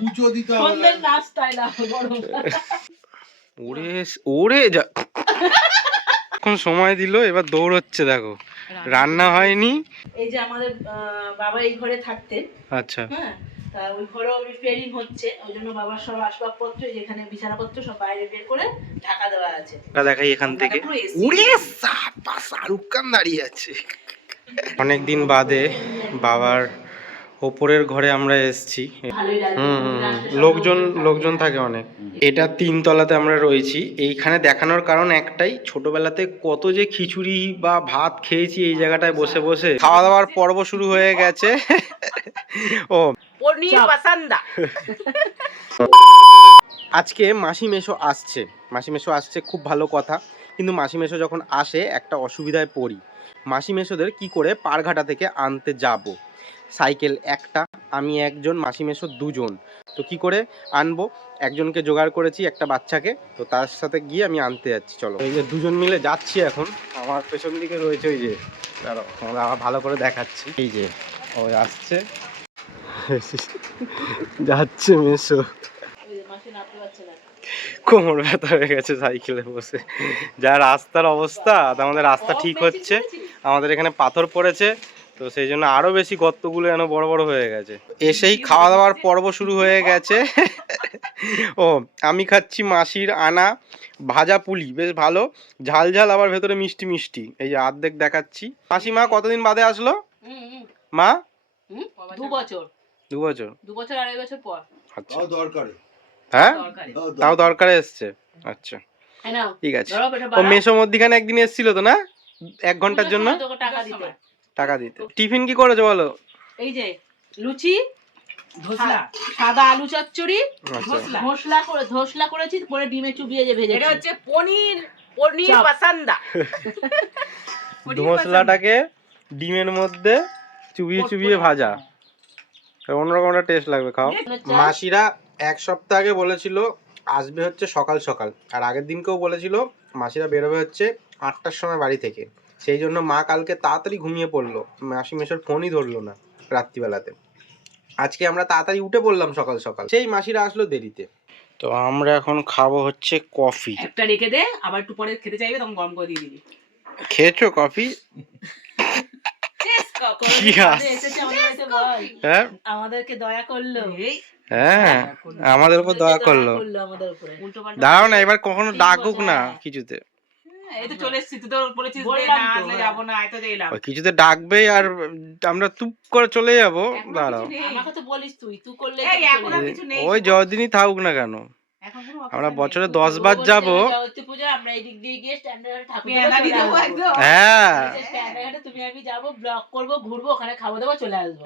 পুজো দিতে হবে সন্ধ্যের নাস্তায় না গরম। ওরে ওরে যা এখন সময় দিল, এবার দৌড়চ্ছে দেখো। রান্না হয়নি। এই যে আমাদের বাবা এই ঘরে থাকতেন। আচ্ছা। হ্যাঁ, তা ওই ঘরেও রিপেয়ারিং হচ্ছে, ওই জন্য বাবার সব আসবাবপত্র যেখানে বিছানাপত্র সব বাইরে বের করে ঢাকা দেওয়া আছে। দেখাই এখান থেকে। ওরে সাপা শাহরুখ খান দাঁড়িয়ে আছে। অনেকদিন বাদে বাবার ওপরের ঘরে আমরা এসেছি। লোকজন থাকে অনেক। এটা 3 তলাতে আমরা রয়েছি। এইখানে দেখানোর কারণ একটাই, ছোটবেলাতে কত যে খিচুড়ি বা ভাত খেয়েছি এই জায়গাটায় বসে বসে। খাওয়া দাওয়ার পর্ব শুরু হয়ে গেছে। ও পনির পছন্দ। আজকে মাসি মেশো আসছে, খুব ভালো কথা। কিন্তু মাসি মেশো যখন আসে একটা অসুবিধায় পড়ি। মাসি মেশোদের কি করে পারঘাটা থেকে আনতে যাব? সাইকেল একটা, আমি একজন, মাসি মেশো দুজন। তো কি করে আনবো? একজনকে জোগাড় করেছি, একটা বাচ্চাকে। তো তার সাথে গিয়ে আমি আনতে যাচ্ছি। চলো, এই যে দুজন মিলে যাচ্ছি এখন। আমার পেছন দিকে রয়েছে ওই যে, দাঁড়াও আমরা ভালো করে দেখাচ্ছি। এই যে ওই আসছে, যাচ্ছে মেশো। কোমর ব্যথা হয়ে গেছে সাইকেলে বসে। যা রাস্তার অবস্থা, আমাদের রাস্তা ঠিক হচ্ছে, আমাদের এখানে পাথর পড়েছে, তো সেই জন্য আরো বেশি গর্তগুলো যেন বড় বড় হয়ে গেছে। এসেই খাওয়া দাওয়ার পর্ব শুরু হয়ে গেছে। ও আমি খাচ্ছি মাসির আনা ভাজা পুলি, বেশ ভালো ঝাল ঝাল, আবার ভেতরে মিষ্টি মিষ্টি। এই যে অর্ধেক দেখাচ্ছি। মাসিমা কতদিন বাদে আসলো মা? 2 বছর 2 বছর 2 বছর 2.5 বছর পর। আচ্ছা, দরকারে। হ্যাঁ তাও দরকারে এসছে। আচ্ছা ঠিক আছে। ও মেশো মধ্যখানে একদিন এসেছিল তো না, 1 ঘন্টার জন্য টাকা দিতে। টিফিন কি করেছো বলো? এই যে লুচি, সাদা আলু চচ্চড়ি, ধোসলা করেছি, পরে ডিমে চুবিয়ে যে ভেজেছি। এটা হচ্ছে পনির পছন্দ। ধোসলাটাকে ডিমের মধ্যে চুবিয়ে চুবিয়ে ভাজা, অন্যরকম একটা টেস্ট লাগবে, খাও। মাসিরা 1 সপ্তাহ আগে বলেছিল আসবে হচ্ছে সকাল সকাল, আর আগের দিনকেও বলেছিল মাসিরা বেরোবে হচ্ছে 8টার সময় বাড়ি থেকে। সেই জন্য মা কালকে তাড়াতাড়ি ঘুমিয়ে পড়লো, মাসি মেশোর ফোনই ধরলো না রাত্রিবেলাতে। আজকে আমরা তাড়াতাড়ি উঠে পড়লাম সকাল সকাল, সেই মাসিরা আসলো দেরিতে। তো আমরা এখন খাবো হচ্ছে কফি। একটা রেখে দে, আবার একটু পরে খেতে চাইবে তখন গরম করে দিয়ে দিবি। খেয়েছো কফি? হ্যাঁ আমাদেরকে দয়া করলো। হ্যাঁ আমাদের উপর দয়া করলো। দাঁড়াও না, এবার কখনো ডাকুক না কিছুতে। কিছুতে ডাকবে আর আমরা তুপ করে চলে যাবো। দাঁড়াও, ওই যতদিনই থাকুক না কেন, আমরা বছরে 10 বার যাবো। হ্যাঁ তুমি আমি যাবো, ব্লগ করবো, ঘুরবো, ওখানে খাবো দাবো, চলে আসবো।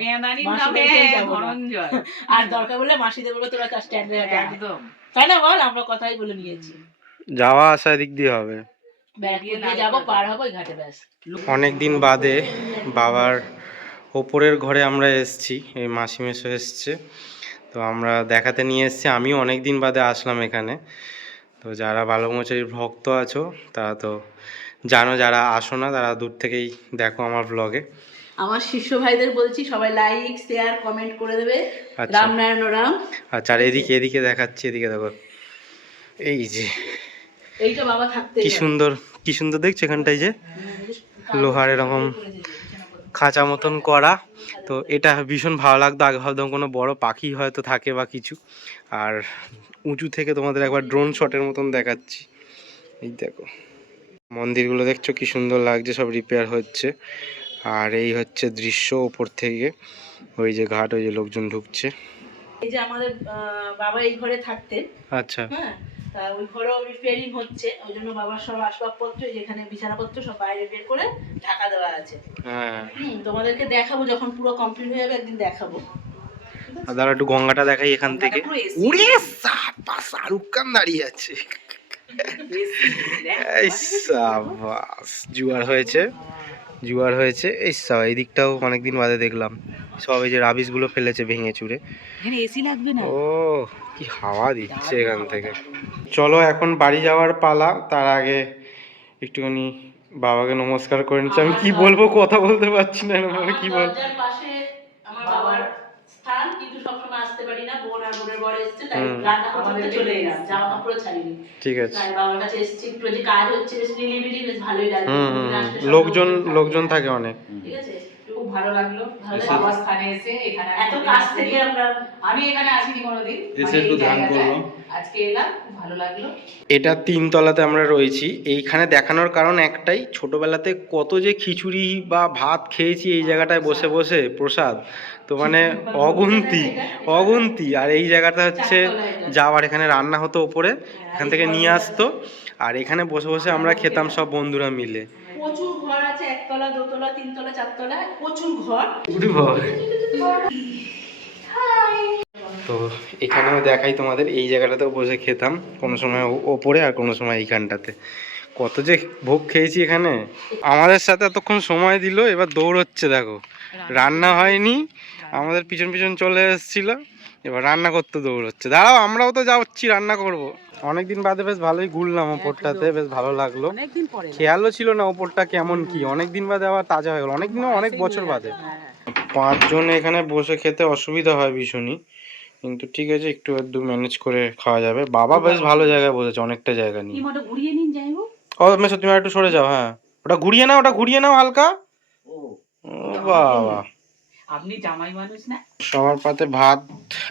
আর দরকার বললে মাসিদের বলে তোরা স্ট্যান্ডে একদম, তাই না বল? আমরা কথাই বলে নিয়েছি, যাওয়া আসা দিক দিয়ে হবে। অনেকদিন বাদে বাবার ওপরের ঘরে আমরা এসেছি, এই মাসি মেশো এসছে, তো আমরা দেখাতে নিয়ে এসেছি। আমিও অনেকদিন বাদে আসলাম এখানে। তো যারা বালুমচারির ভক্ত আছো তারা তো জানো, যারা আসো না তারা দূর থেকেই দেখো আমার ব্লগে। আমার শিষ্য ভাইদের বলছি সবাই লাইক শেয়ার কমেন্ট করে দেবে। রামনারায়ণ রাম। আচ্ছা, আর এদিকে দেখাচ্ছি, এদিকে দেখো, এই যে এইটা বাবা থাকতে কি সুন্দর দেখছো এখানটায় যে লোহার এরকম খাঁচা মতন করা। তো এটা ভীষণ ভালো লাগতো। আগে ভাবতাম কোনো বড় পাখি হয়তো থাকে বা কিছু। আর উঁচু থেকে তোমাদের একবার ড্রোন শটের মতন দেখাচ্ছি। এই দেখো মন্দিরগুলো দেখছো কি সুন্দর লাগছে, সব রিপেয়ার হচ্ছে। আর এই হচ্ছে দৃশ্য ওপর থেকে, ওই যে ঘাট, ওই যে লোকজন ঢুকছে। এই যে আমাদের বাবা এই ঘরে থাকতেন। আচ্ছা, হ্যাঁ, তা ওই ঘরেও রিপেয়ারিং হচ্ছে, ওই জন্য বাবার সব আসবাবপত্র যেখানে বিছানাপত্র সব বাইরে বের করে ঢাকা দেওয়া আছে। হ্যাঁ, তোমাদেরকে দেখাবো যখন পুরো কমপ্লিট হয়ে যাবে, একদিন দেখাবো। দাঁড়া একটু গঙ্গাটা দেখাই এখান থেকে। ওরে সাপা শাহরুখ খান দাঁড়িয়ে আছে। এই সাবাস, জুয়ার হয়েছে। এই সাবা, এই দিকটাও অনেকদিন বাদে দেখলাম। সব এই যে রাবিশ গুলো ফেলেছে ভেঙে চুরে। এখানে এসি লাগবে না? ও কি হাওয়া দিচ্ছে এখান থেকে। চলো এখন বাড়ি যাওয়ার পালা। তার আগে একটুখানি বাবাকে নমস্কার করে নিচ্ছি। আমি কি বলবো, কথা বলতে পারছি না, কি বল। পাশে আমার বাবার স্থান, কিন্তু সবসময় আসতে পারি না, বোন আর বোনের বর এসেছে, তাই রান্না করতে চলে এলাম, জামা কাপড় ছাড়িনি। ঠিক আছে, তাই বাবার কাছে এসেছি, একটু যে কাজ হচ্ছে বেশ নিলিবিলি, বেশ ভালোই লাগছে। লোকজন থাকে অনেক। ঠিক আছে, খুব ভালো লাগলো। বাবার স্থানে এসে এখানে এত কাছ থেকে আমরা, আমি এখানে আসিনি কোনোদিন, এসে একটু ধ্যান করলাম। আজকে এলাম, খুব ভালো লাগলো। এটা 3 তলাতে আমরা রয়েছি। এইখানে দেখানোর কারণ একটাই, ছোটবেলাতে কত যে খিচুড়ি বা ভাত খেয়েছি এই জায়গাটায় বসে বসে, প্রসাদ তো মানে অগুন্তি। আর এই জায়গাটা হচ্ছে যাওয়ার, এখানে রান্না হতো ওপরে, এখান থেকে নিয়ে আসতো, আর এখানে বসে বসে আমরা খেতাম সব বন্ধুরা মিলে। প্রচুর ঘর আছে, 1 তলা 2 তলা 3 তলা 4 তলা, প্রচুর ঘর। তো এখানেও দেখাই তোমাদের, এই জায়গাটাতেও বসে খেতাম, কোনো সময় ওপরে আর কোনো সময় এইখানটাতে। কত যে ভোগ খেয়েছি এখানে। আমাদের সাথে এতক্ষণ সময় দিল, এবার দৌড়চ্ছে দেখো, রান্না হয়নি, আমাদের পিছন পিছন চলে এসেছিল, এবার রান্না করতে দৌড়চ্ছে। দাঁড়াও, আমরাও তো যাচ্ছি, রান্না করব। অনেকদিন বাদে বেশ ভালোই ঘুরলাম ওপরটাতে, বেশ ভালো লাগলো। খেয়ালও ছিল না ওপরটা কেমন কি, অনেকদিন বাদে আবার তাজা হয়ে গেল, অনেক বছর বাদে। 5 জন এখানে বসে খেতে অসুবিধা হয় ভীষণই, কিন্তু ঠিক আছে, একটু একটু ম্যানেজ করে খাওয়া যাবে। বাবা বেশ ভালো জায়গায় বসেছে, অনেকটা জায়গা নিয়ে। ঘুরিয়ে নিন যাইবো। ও মেসো, তুমি একটু সরে যাও। হ্যাঁ, ওটা ঘুরিয়ে নাও হালকা। ও বাবা, আপনি জামাই মানুষ না? সবার পাতে ভাত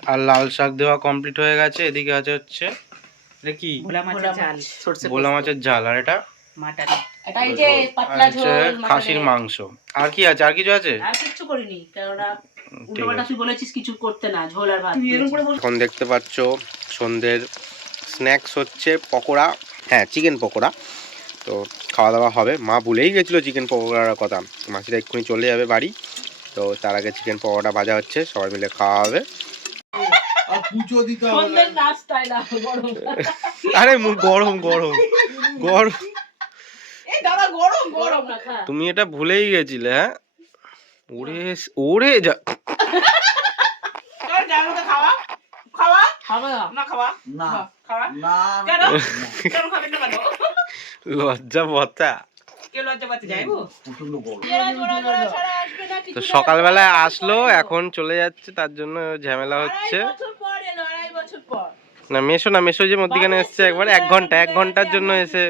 আর লাল শাক দেওয়া কমপ্লিট হয়ে গেছে। এদিকে আছে হচ্ছে এটা কি, ভোলা মাছের ঝাল, ভোলা মাছের ঝাল, আর এটা মাটন, এটা এই যে পাতলা ঝোল, খাসির মাংস। আর কি আছে, আর কিছু আছে? আর কিছু করিনি, কারণ উল্টোপাল্টা তুই বলেছিস কিছু করতে না, ঝোল আর ভাত। এখন দেখতে পাচ্ছ সন্ধ্যের স্ন্যাক্স হচ্ছে পকোড়া, হ্যাঁ চিকেন পকোড়া। তো খাওয়া দাওয়া হবে। মা ভুলেই গেছিলো চিকেন পকোড়ার কথা, মাসিরা এক্ষুনি চলে যাবে বাড়ি, তো তার আগে চিকেন পকোড়া ভাজা হচ্ছে, সবাই মিলে খাওয়া হবে। আরে গরম গরম গরম, তুমি এটা ভুলেই গেছিলে। হ্যাঁ, ওরে ওরে যা, লজ্জা বতা। তো সকালবেলায় আসলো, এখন চলে যাচ্ছে, তার জন্য ঝামেলা হচ্ছে। না মেশো যে মধ্যখানে এসছে একবার, 1 ঘন্টার জন্য এসে,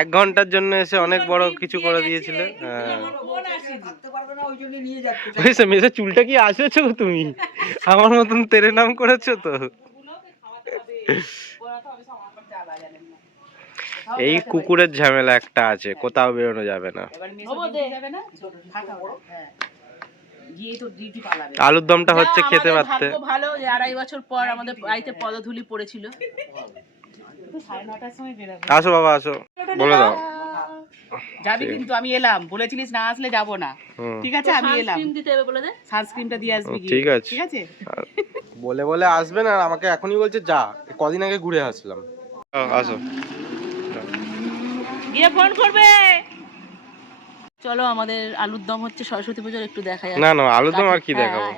1 ঘন্টার জন্য এসে অনেক বড় কিছু করে দিয়েছিল। হ্যাঁ, মেশো চুলটা কি আসেছো তুমি, আমার মতন তেরে নাম করেছো তো। এই কুকুরের ঝামেলা একটা আছে, কোথাও বেরোনো যাবে না। আলুর দমটা হচ্ছে খেতে পারতে। ভালো যে 2.5 বছর পর আমাদের বাড়িতে পদধূলি পড়েছিল। 9:30টার সময় বেরোবে। আসো বাবা, আসো, বলে দাও। যাবি কিন্তু, আমি এলাম, বলেছিলিস না আসলে যাব না, ঠিক আছে? আমি এলাম, সানস্ক্রিন দিতে হবে বলে দে, সানস্ক্রিনটা দিয়ে আসবি। ঠিক আছে, ঠিক আছে, বলে আসবেন, আর আমাকে এখনই বলছে যা, কদিন আগে ঘুরে আসলাম। আসো, গিয়ে ফোন করবে। চলো, আমাদের আলুর দম হচ্ছে সরস্বতী পুজোর, একটু দেখাই। না আলুর দম আর কি দেখাবো।